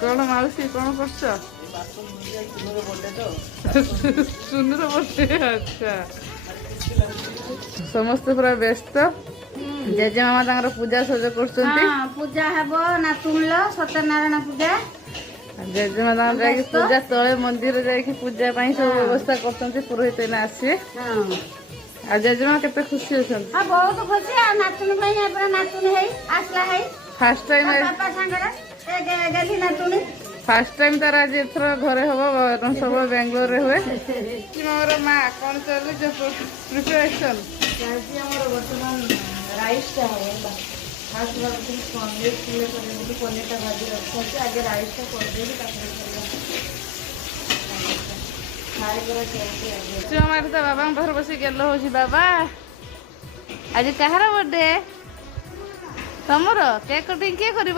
कौन मौसी कौन कर सुनर बर्थडे अच्छा समस्त पूरा व्यस्त जेजे मामा पूजा सज कर पूजा हेब नातुल सत्यनारायण पूजा जेजेमा जाकि पूजा तले मंदिर जाकि पूजा सब व्यवस्था कर पुरोहित आसे आ जेजेमा केते खुशी अच्छा बहुत खुशी नातुन नातुन आसला है फर्स्ट टाइम बापा सांगरा गली नातुन फास्ट टाइम तार आज एथर घरे हम सब बेंगलोर हुए मोर माँ कौन चलुचे प्रिपरेशन बर्तमान राइस टा हम फास्ट पनीर टा भाजी रखा आगे राइस टा हमारे तो बाबा पाखे बस गेल हो बाबा आज कहार बर्थडे तुमर केक कटिंग किए कर